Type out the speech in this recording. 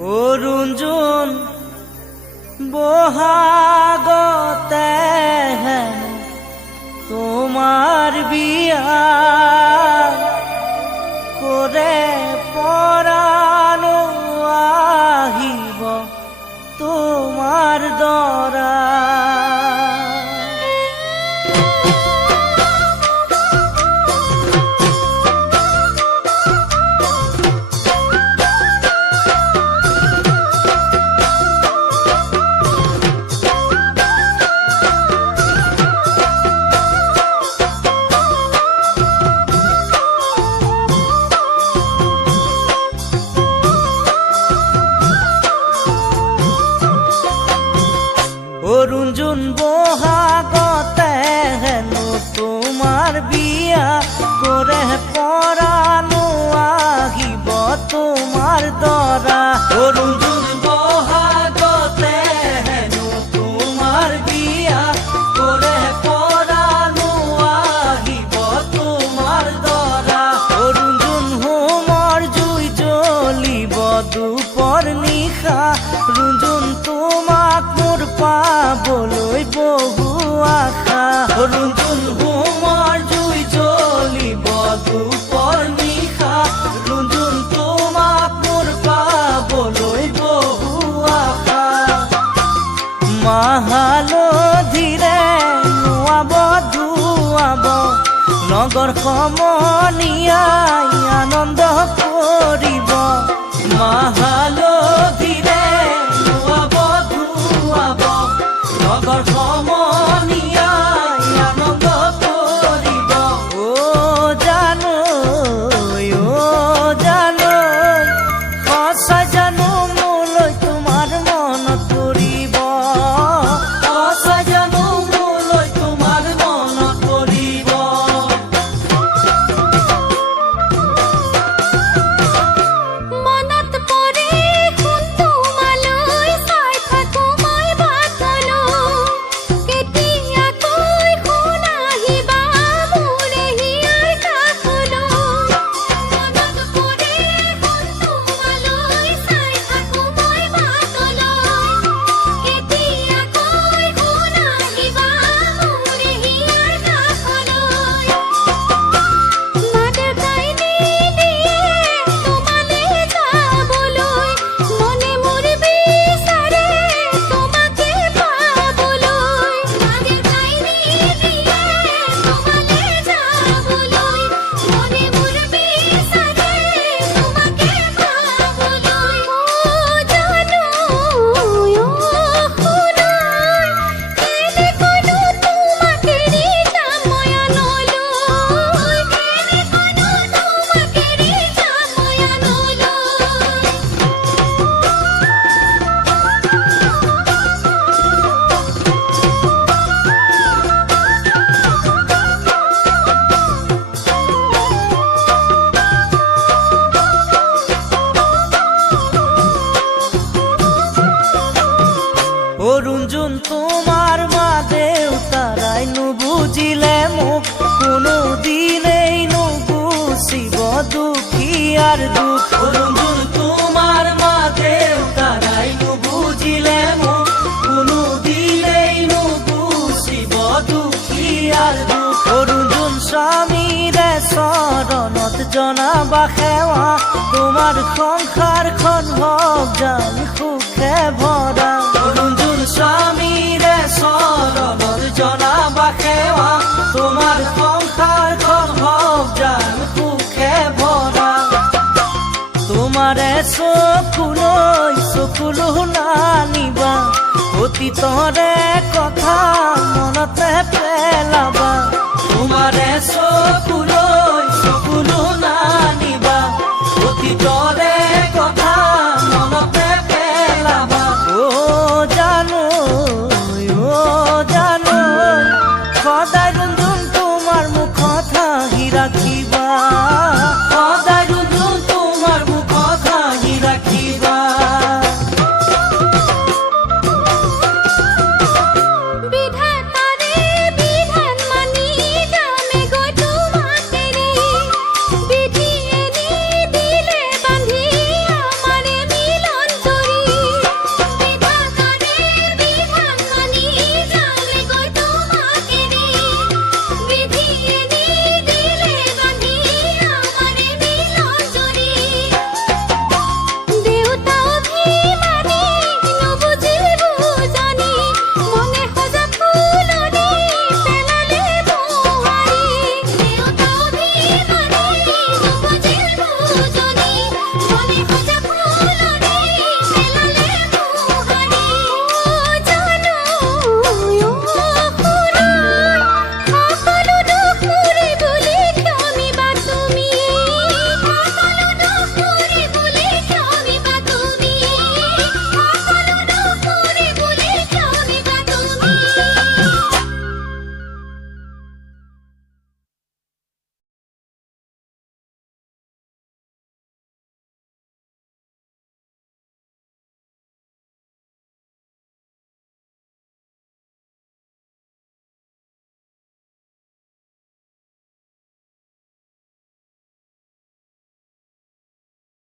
অৰুণজোন বহাগতে হেন তোমাৰ বিয়া কৰে পৰানো আহিব তোমাৰ দৰা। অৰুণজোন বহাগতে হেনো তোমাৰ বিয়া কৰে পৰানো আহিব তোমাৰ দৰা। অৰুণজোন বহাগতে হেনো তোমাৰ বিয়া কৰে পৰানো আহিব তোমাৰ দৰা। অৰুণজোন হোমৰ জুই জ্বলিব দুপৰ নিশা, ৰুণজোন তোমাক মোৰ পাবলৈ বহু আশা। ৰুণজোন হোমৰ জুই জ্বলিব দুপৰ নিশা, ৰুণজোন তোমাক মোৰ পাবলৈ বহু আশা। মাহালধিৰে নোৱাব ধুৱাব নগৰ সমনীয়াই আনন্দ কৰিব। মাহালধিৰে নোৱাব ধুৱাব নগৰ সমনীয়াই আনন্দ কৰিব। ও জানো সঁচাই জানো মোলৈ তোমাৰ মনত পৰিব, সঁচাই জানো মোলৈ তোমাৰ মনত পৰিব। মনত পৰে কোন তোমালৈ চাই থাকো মই বাটলৈ, কেতিয়াকৈ কোন আহিবা মোৰে হিয়াৰ কাষলৈ। মনত পৰে কোন তোমালৈ চাই থাকো মই বাটলৈ, কেতিয়াকৈ কোন আহিবা মোৰে হিয়াৰ কাষলৈ। মা দেউতাই নিদিয়ে তোমালে যাবলৈ, মনে মোৰ বিচাৰে তোমাকে পাবলৈ। মা দেউতাই নিদিয়ে তোমালে যাবলৈ, মনে মোৰ বিচাৰে তোমাকে পাবলৈ। ও জানো শুনাই কেনেকৈনো তোমাক এৰি যাম মই আনলৈ, কেনেকৈনো তোমাক এৰি যাম মই আনলৈ। অৰুণজোন তোমাৰ মা দেউতাৰাই নুবুজিলে মোক, কোনো দিনেই নুগুচিব দুখীয়াৰ দুখ। অৰুণজোন তোমাৰ মা দেউতাৰাই নুবুজিলে মোক, কোনো দিনেই নুগুচিব দুখীয়াৰ দুখ। অৰুণজোন স্বামীৰে চৰণত জনাবা সেৱা, তোমাৰ সংসাৰখন হওক যেন সুখে ভৰা। অৰুণজোন স্বামীৰে চৰণত জনাবা সেৱা, তোমাৰ সংসাৰখন হওক যেন সুখে ভৰা। তোমাৰে চকুলো নানিবা, অতীতৰে কথা মনতে পেলাবা। তোমাৰে চকুলো নানিবা, অতীতৰে